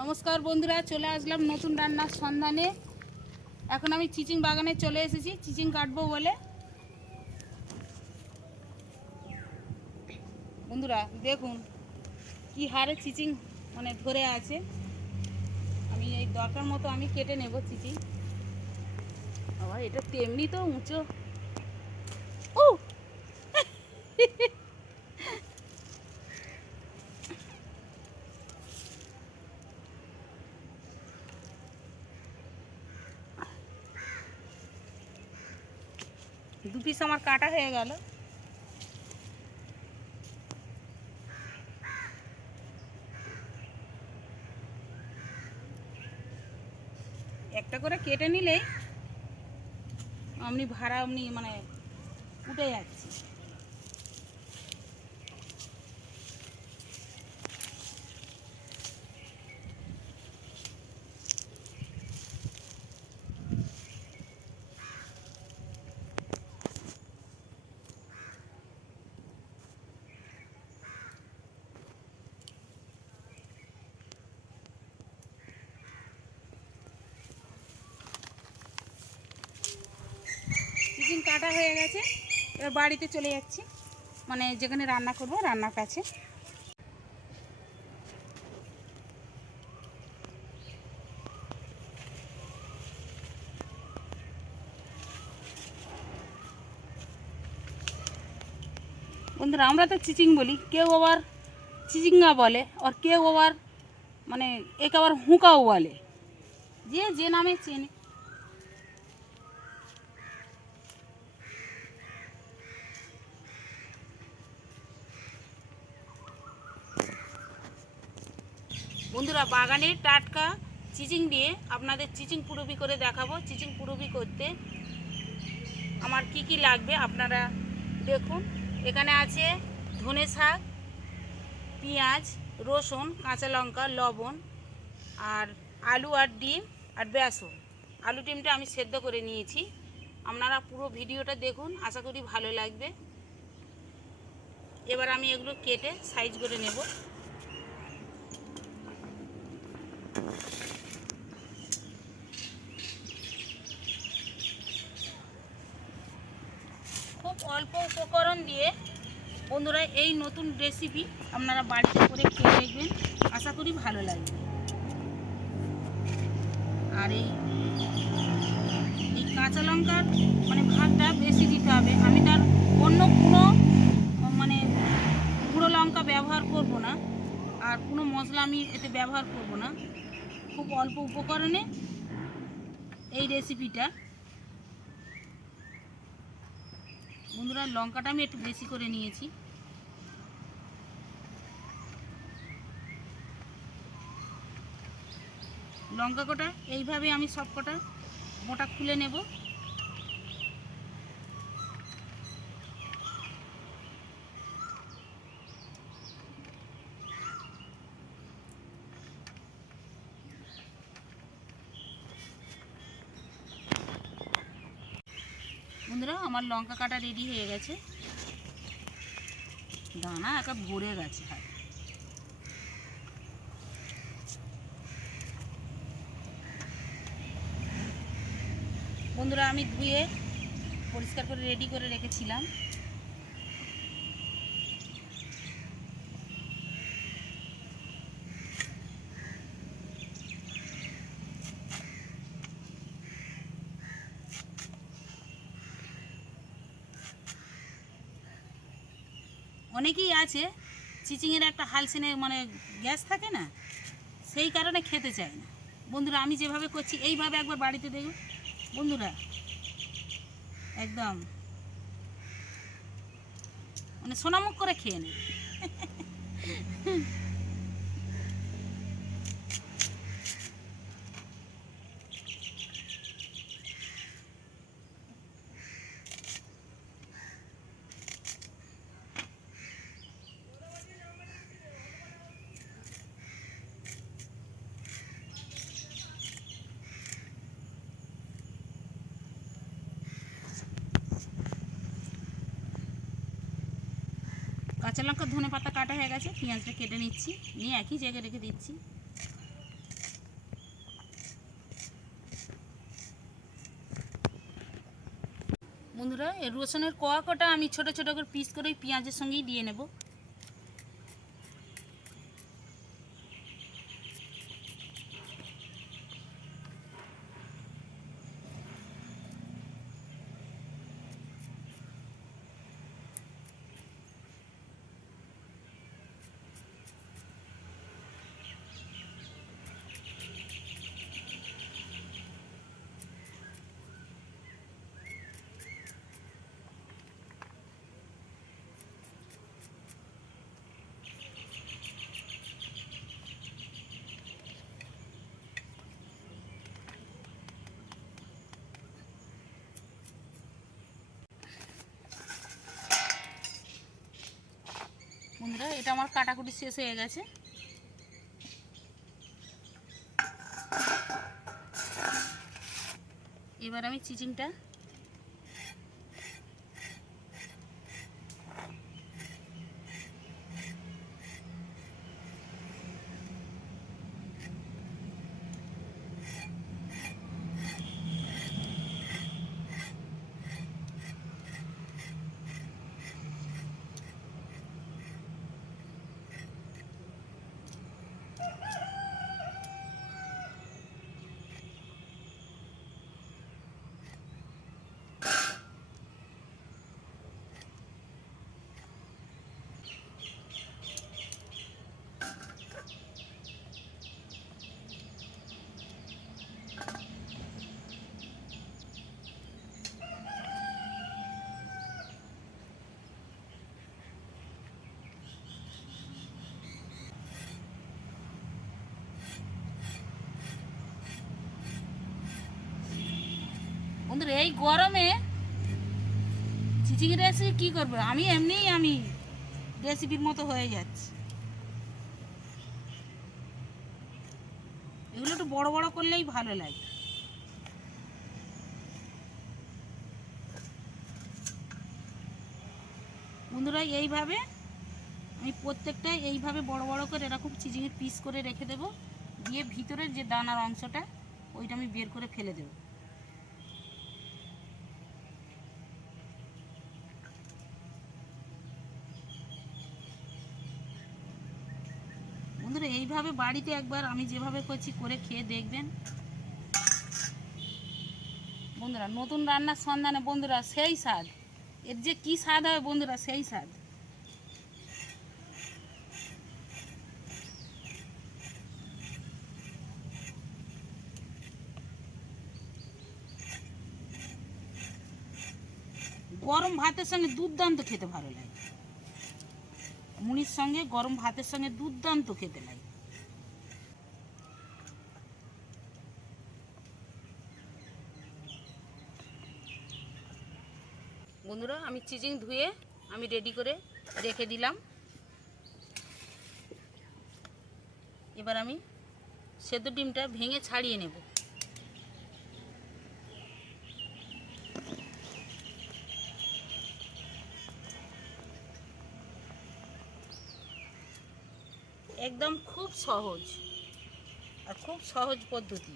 নমস্কার বন্ধুরা, চলে আসলাম নতুন রান্নার সন্ধানে। এখন আমি চিচিং বাগানে চলে এসেছি, চিচিং কাটবো বলে। বন্ধুরা, দেখুন কি হারে চিচিং মানে ধরে আছে। আমি এই দরকার মতো আমি কেটে নেব চিচিং। আবার এটা তেমনি তো উঁচু। ও! পিস আমার কাটা হয়ে গেল। একটা করে কেটে নিলেই আপনি ভাড়া আপনি মানে উঠে যাচ্ছে চিকেন কাটা হয়ে গেছে এবার বাড়িতে চলে যাচ্ছি। মানে যেখানে রান্না করব, রান্নার কাছে। বন্ধুরা, আমরা তো চিচিং বলি। কেউ আবার চিচিঙ্গা বলে, আর কেউ আবার মানে একে আবার হুঁকাও বলে। যে যে নামে চেনে। বন্ধুরা, বাগানের টাটকা চিচিং দিয়ে আপনাদের চিচিং পুরবি করে দেখাবো। চিচিং পুরবি করতে আমার কি কি লাগবে আপনারা দেখুন। এখানে আছে ধনে শাক, পেঁয়াজ, রসুন, কাঁচা লঙ্কা, লবণ, আর আলু আর ডিম আর বেসন। আলু ডিমটা আমি সেদ্ধ করে নিয়েছি। আপনারা পুরো ভিডিওটা দেখুন, আশা করি ভালো লাগবে। এবার আমি এগুলো কেটে সাইজ করে নেব। খুব অল্প উপকরণ দিয়ে বন্ধুরা এই নতুন রেসিপি আপনারা বাড়িতে করে খেয়ে দেখবেন। আশা করি ভালো লাগবে। আর এই এই কাঁচা লঙ্কার মানে ভাগটা বেশি দিতে হবে। আমি তার অন্য কোনো মানে গুঁড়ো লঙ্কা ব্যবহার করব না। আর কোনো মশলা আমি এতে ব্যবহার করব না। খুব অল্প উপকরণে এই রেসিপিটা বন্ধুরা, লঙ্কাটা আমি একটু বেশি করে নিয়েছি। লঙ্কা কটা, এইভাবে আমি সব কটা মোটা খুলে নেব বন্ধুরা আমার লঙ্কা কাটা রেডি হয়ে গেছে। দানা একা ভরে গেছে হাত বন্ধুরা আমি ধুয়ে পরিষ্কার করে রেডি করে রেখেছিলাম। অনেকেই আছে, চিচিংয়ের একটা হালসেনে মানে গ্যাস থাকে না, সেই কারণে খেতে চায় না। বন্ধুরা, আমি যেভাবে করছি, এইভাবে একবার বাড়িতে দেখুন। বন্ধুরা, একদম। মানে সোনামুখ করে খেয়ে নেবে। কাঁচা লঙ্কা ধনে পাতা কাটা হয়ে গেছে, পেঁয়াজটা কেটে নিচ্ছি, নিয়ে একই জায়গায় রেখে দিচ্ছি। বন্ধুরা রসুনের কোয়া কটা আমি ছোট ছোট করে পিস করে পেঁয়াজের সঙ্গেই দিয়ে নেব। বন্ধুরা এটা আমার কাটাকুটি শেষ হয়ে গেছে। এবার আমি চিচিংটা বন্ধুরা, এই গরমে চিচিং রেসিপি কী করব? আমি এমনিই আমি রেসিপির মতো হয়ে যাচ্ছি। এগুলো একটু বড় বড় করলেই ভালো লাগে। বন্ধুরা, এইভাবে আমি প্রত্যেকটা এইভাবে বড় বড় করে এরকম চিচিংয়ের পিস করে রেখে দেবো। দিয়ে ভিতরের যে দানার অংশটা, ওইটা আমি বের করে ফেলে দেবো। বন্ধুরা, এইভাবে বাড়িতে একবার আমি যেভাবে করছি, করে খেয়ে দেখবেন। বন্ধুরা, নতুন রান্নার সন্ধানে বন্ধুরা সেই স্বাদ। এর যে কি স্বাদ হয় বন্ধুরা, সেই স্বাদ। গরম ভাতের সঙ্গে দুর্দান্ত খেতে ভালো লাগে। মুড়ির সঙ্গে গরম ভাতের সঙ্গে দুর্দান্ত খেতে লাগে। বন্ধুরা, আমি চিচিং ধুয়ে আমি রেডি করে রেখে দিলাম। এবার আমি সেদ্ধ ডিমটা ভেঙে ছাড়িয়ে নেব। একদম খুব সহজ আর খুব সহজ পদ্ধতি।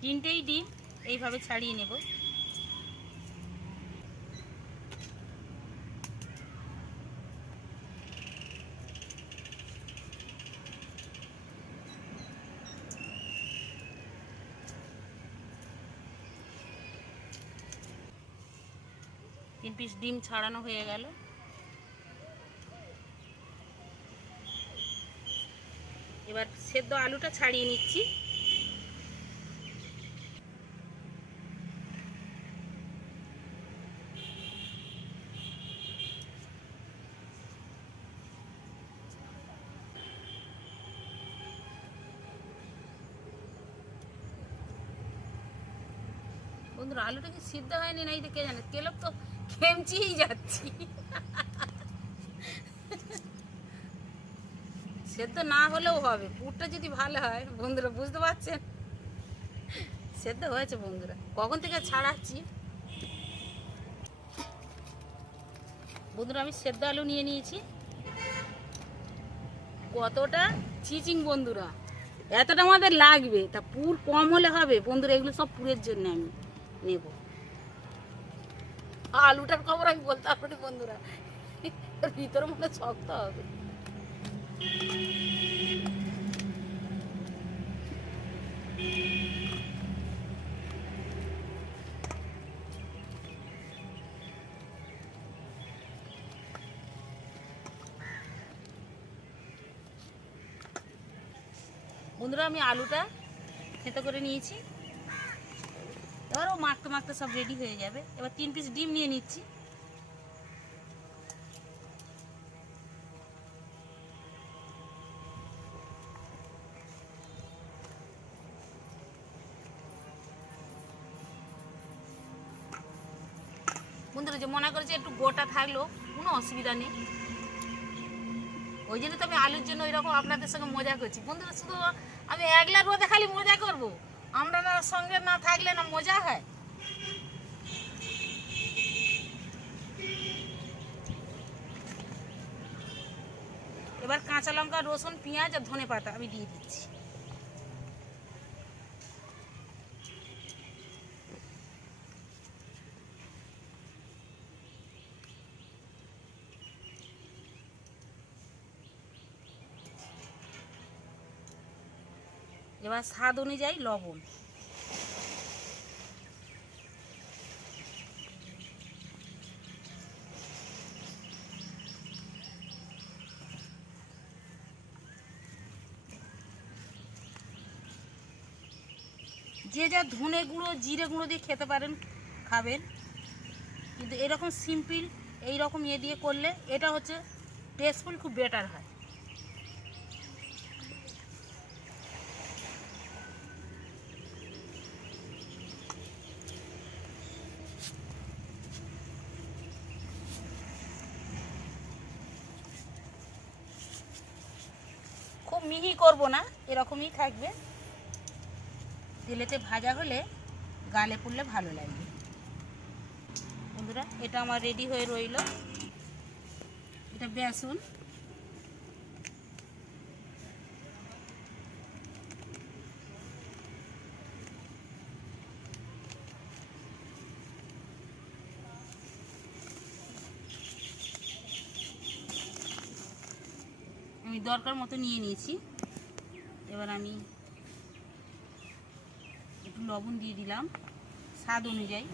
তিনটেই ডিম এইভাবে ছাড়িয়ে নেব। পিস ডিম ছাড়ানো হয়ে গেল। এবার সেদ্ধ আলুটা ছাড়িয়ে নিচ্ছি। বন্ধুরা, আলুটা কি সিদ্ধ হয়নি না এই কে জানে? তেলক তো খেমচিই যাচ্ছি। সেদ্ধ না হলেও হবে, পুরটা যদি ভালো হয়, বন্ধুরা বুঝতে পারছেন? সেদ্ধ হয়েছে বন্ধুরা, কখন থেকে ছাড়াচ্ছি? বন্ধুরা আমি সেদ্ধ আলু নিয়ে নিয়েছি। কতটা চিচিং বন্ধুরা, এতটা আমাদের লাগবে, তা পুর কম হলে হবে। বন্ধুরা এগুলো সব পুরের জন্য আমি নেব। আলুটার খবর আমি বলতে পারব বন্ধুরা। ভিতরে মনে শক্ত হবে। বন্ধুরা, আমি আলুটা খেতে করে নিয়েছি। এবার ও মাখতে মাখতে সব রেডি হয়ে যাবে। এবার তিন পিস ডিম নিয়ে নিচ্ছি। বন্ধুরা, যে মনে করেছে একটু গোটা থাকল, কোনো অসুবিধা নেই। ওই জন্য তো আমি আলুর জন্য ওইরকম আপনাদের সঙ্গে মজা করছি। বন্ধুরা, শুধু আমি একলা রোদে খালি মজা করব? আমরা না সঙ্গে না থাকলে না মজা হয়। এবার কাঁচা লঙ্কা, রসুন, পেঁয়াজ আর ধনে পাতা আমি দিয়ে দিচ্ছি। এবার স্বাদ অনুযায়ী লবণ। যে যা ধনে গুঁড়ো, জিরে গুঁড়ো দিয়ে খেতে পারেন, খাবেন। কিন্তু এরকম সিম্পল এই রকম ইয়ে দিয়ে করলে এটা হচ্ছে টেস্টফুল খুব বেটার হয় খুব মিহি করব না, এরকমই থাকবে। তেলেতে ভাজা হলে গালে পড়লে ভালো লাগবে বন্ধুরা, এটা আমার রেডি হয়ে রইল। এটা বেসন। আমি দরকার মতো নিয়ে নিয়েছি। এবার আমি একটু লবণ দিয়ে দিলাম স্বাদ অনুযায়ী।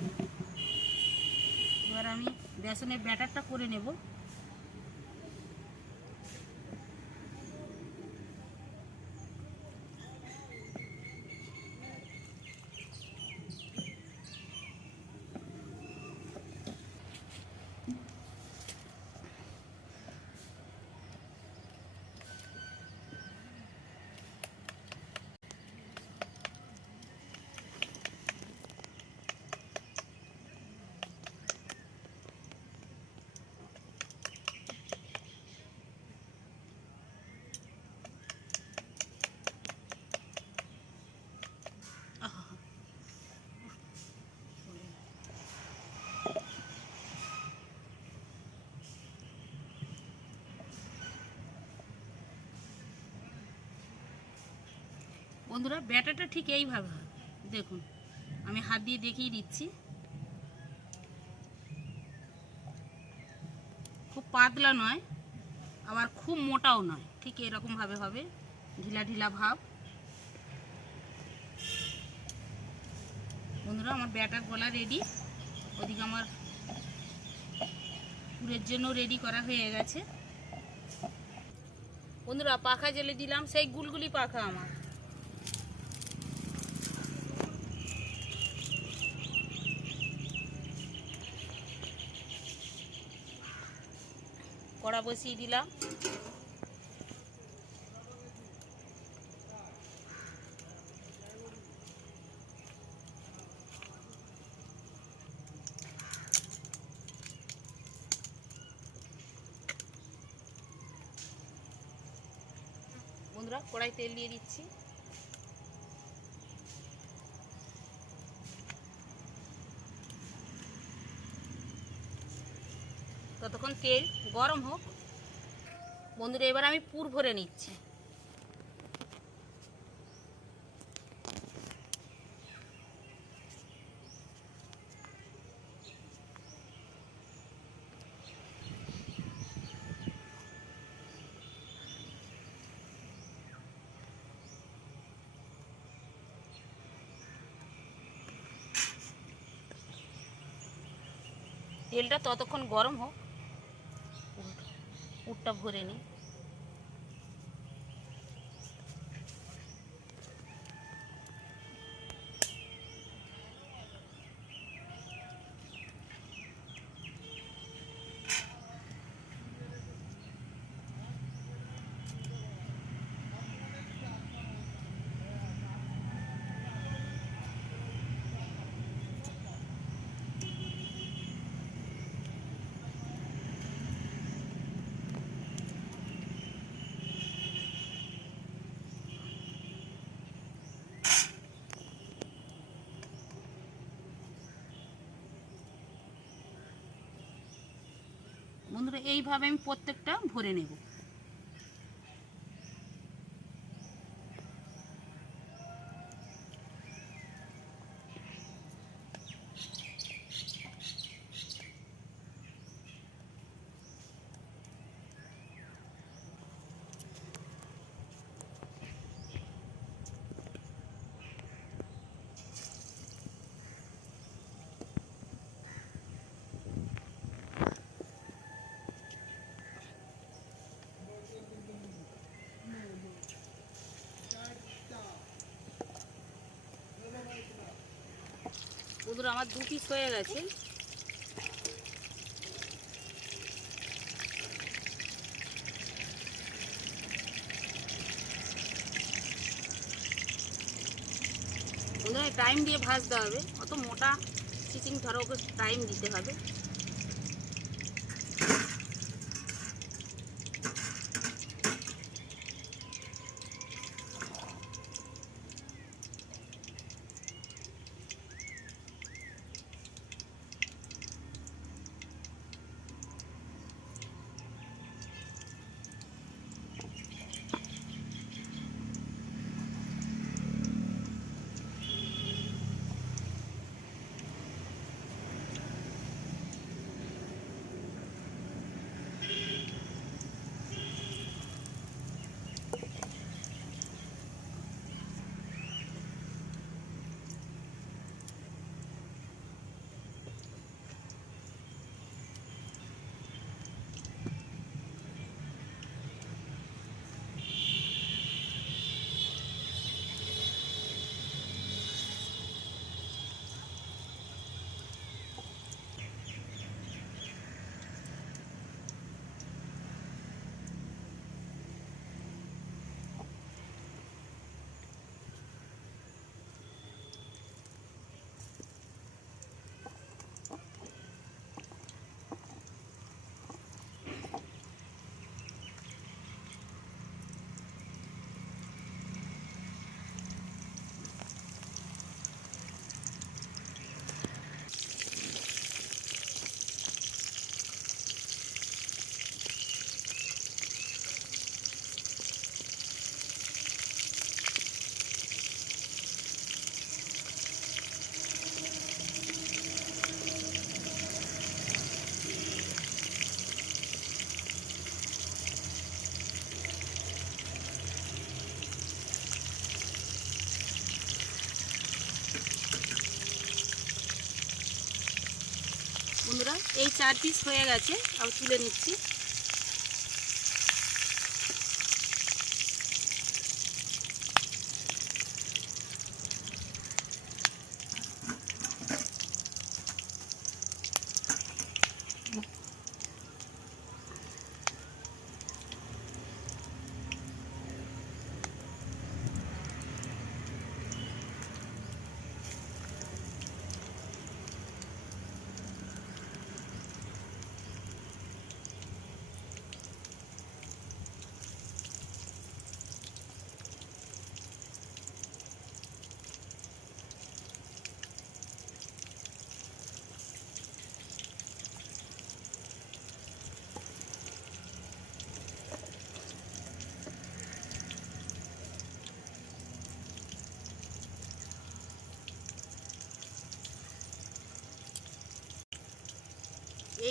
এবার আমি বেসনের ব্যাটারটা করে নেব। বন্ধুরা ব্যাটারটা ঠিক এইভাবে হয় দেখুন, আমি হাত দিয়ে দেখিয়ে দিচ্ছি। খুব পাতলা নয়, আবার খুব মোটাও নয়। ঠিক এরকমভাবে হবে, ঢিলা ঢিলা ভাব। বন্ধুরা, আমার ব্যাটার গলা রেডি ওদিকে আমার পুরের জন্য রেডি করা হয়ে গেছে। বন্ধুরা, পাখা জেলে দিলাম, সেই গুলগুলি পাখা আমার। কড়া বসিয়ে দিলাম। বন্ধুরা কড়াই তেল দিয়ে দিচ্ছি। ততক্ষণ তেল গরম হোক। বন্ধুরা এবার আমি পুর ভরে নিচ্ছি। তেলটা ততক্ষণ গরম হোক। পুরটা ভরে নিই বন্ধুরা এইভাবে আমি প্রত্যেকটা ভরে নেব। বন্ধুরা, আমার দু পিস হয়ে গেছে। বন্ধুরা টাইম দিয়ে ভাজতে হবে। অত মোটা, চিচিং ধরো, ওকে টাইম দিতে হবে। চার পিস হয়ে গেছে আমি তুলে নিচ্ছি।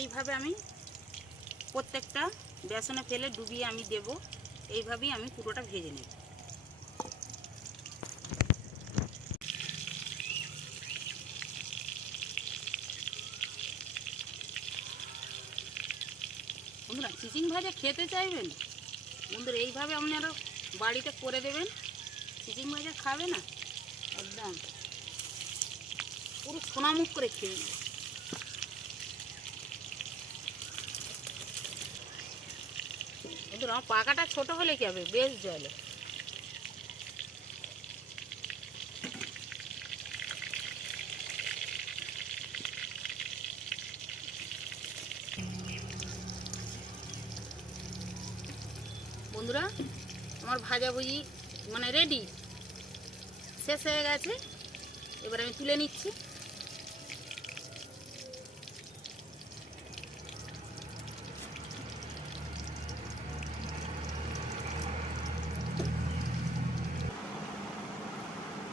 এইভাবে আমি প্রত্যেকটা বেসনে ফেলে ডুবিয়ে আমি দেব। এইভাবেই আমি পুরোটা ভেজে নেব। বন্ধুরা, চিচিং ভাজা খেতে চাইবেন? বন্ধুরা, এইভাবে আপনারা বাড়িতে করে দেবেন। চিচিং ভাজা খাবে না? একদম। পুরো সোনামুখ করে খেয়ে নেবে বন্ধুরা, আমার পাকাটা ছোট হলে কি হবে? বেশ জলে। বন্ধুরা, আমার ভাজাভুজি মানে রেডি শেষ হয়ে গেছে। এবার আমি তুলে নিচ্ছি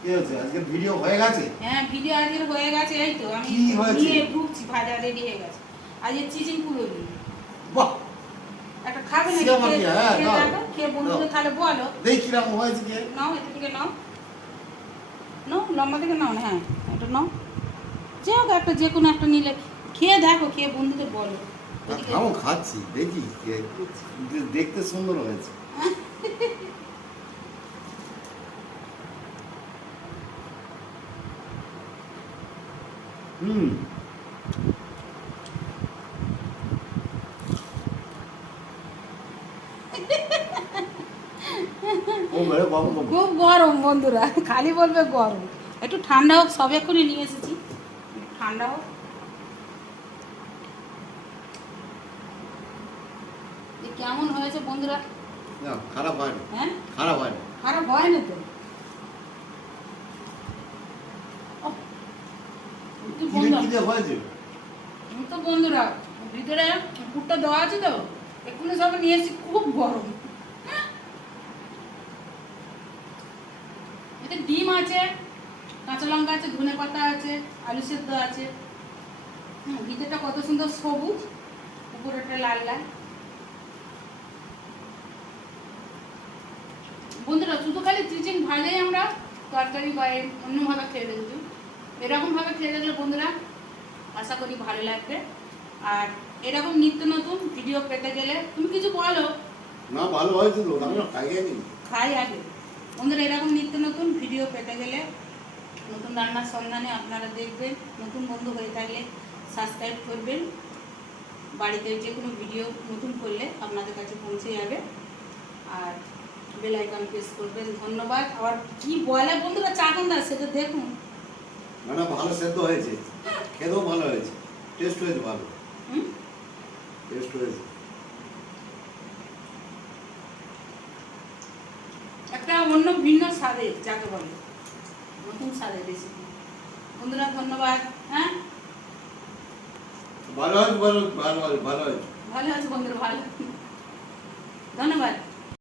কি হয়েছে আজকে ভিডিও হয়ে গেছে? হ্যাঁ ভিডিও আজকের হয়ে গেছে এই তো আমি কি হয়েছে? নিয়ে ঢুকছি ভাজা রেডি হয়ে গেছে। আজকে চিচিং পুরো বাহ! একটা খাবে সিনেমা কি? হ্যাঁ, দাও। বন্ধুকে তাহলে বলো। দেখি কীরকম হয়েছে কি? নাও এটা থেকে নাও। নাও লম্বা থেকে নাও হ্যাঁ এটা নাও। যে হোক একটা যে কোনো একটা নিলে খেয়ে দেখো খেয়ে বন্ধুকে বলো। খাও খাচ্ছি দেখি কে- দেখতে সুন্দর হয়েছে। হুম বাবু খুব গরম বন্ধুরা খালি বলবে গরম। একটু ঠান্ডা হোক সব এক্ষুনি নিয়ে এসেছি। ঠান্ডা হোক। কেমন হয়েছে বন্ধুরা? না খারাপ হ্যাঁ? খারাপ হয়নি। খারাপ হয় না তো ওহ, কি কিরে হয়েছে? তো বন্ধুরা, ভিতরে পুরটা দেওয়া আছে তো, এক্ষুনি সব নিয়ে এসেছি, খুব গরম। এতে ডিম আছে, কাঁচা লঙ্কা আছে, ধনে পাতা আছে, আলু সেদ্ধ আছে। ভিতরটা কত সুন্দর সবুজ উপরেটা লাল লাল। বন্ধুরা, শুধু খালি চিচিং ভাজেই আমরা, তরকারি বা অন্যভাবে খেয়ে দেখছি এরকমভাবে খেয়ে দেখলে বন্ধুরা আশা করি ভালো লাগবে। আর এরকম নিত্য নতুন ভিডিও পেতে গেলে তুমি কিছু বলো? না ভালো হয়েছে তো আমি খাইয়ে নি খাই আগে। বন্ধুরা এরকম নিত্য নতুন ভিডিও পেতে গেলে নতুন রান্নার সন্ধানে আপনারা দেখবেন নতুন বন্ধু হয়ে থাকলে সাবস্ক্রাইব করবেন। বাড়িতে যে কোনো ভিডিও নতুন করলে আপনাদের কাছে পৌঁছে যাবে। আর বেল আইকন প্রেস করবেন। ধন্যবাদ। আবার কি বলে? বন্ধুরা চাকন্দা সেটা দেখুন। না না ভালো সেদ্ধ হয়েছে। খেতেও ভালো হয়েছে। টেস্ট হয়েছে ভালো। টেস্ট হয়েছে। একটা অন্য ভিন্ন স্বাদের যাকে বলে। নতুন স্বাদের রেসিপি বন্ধুরা ধন্যবাদ। হ্যাঁ? ভালো হয়েছে ভালো ভালো হয়েছে ভালো হয়েছে। ভালো আছে বন্ধুরা ভালো। ধন্যবাদ।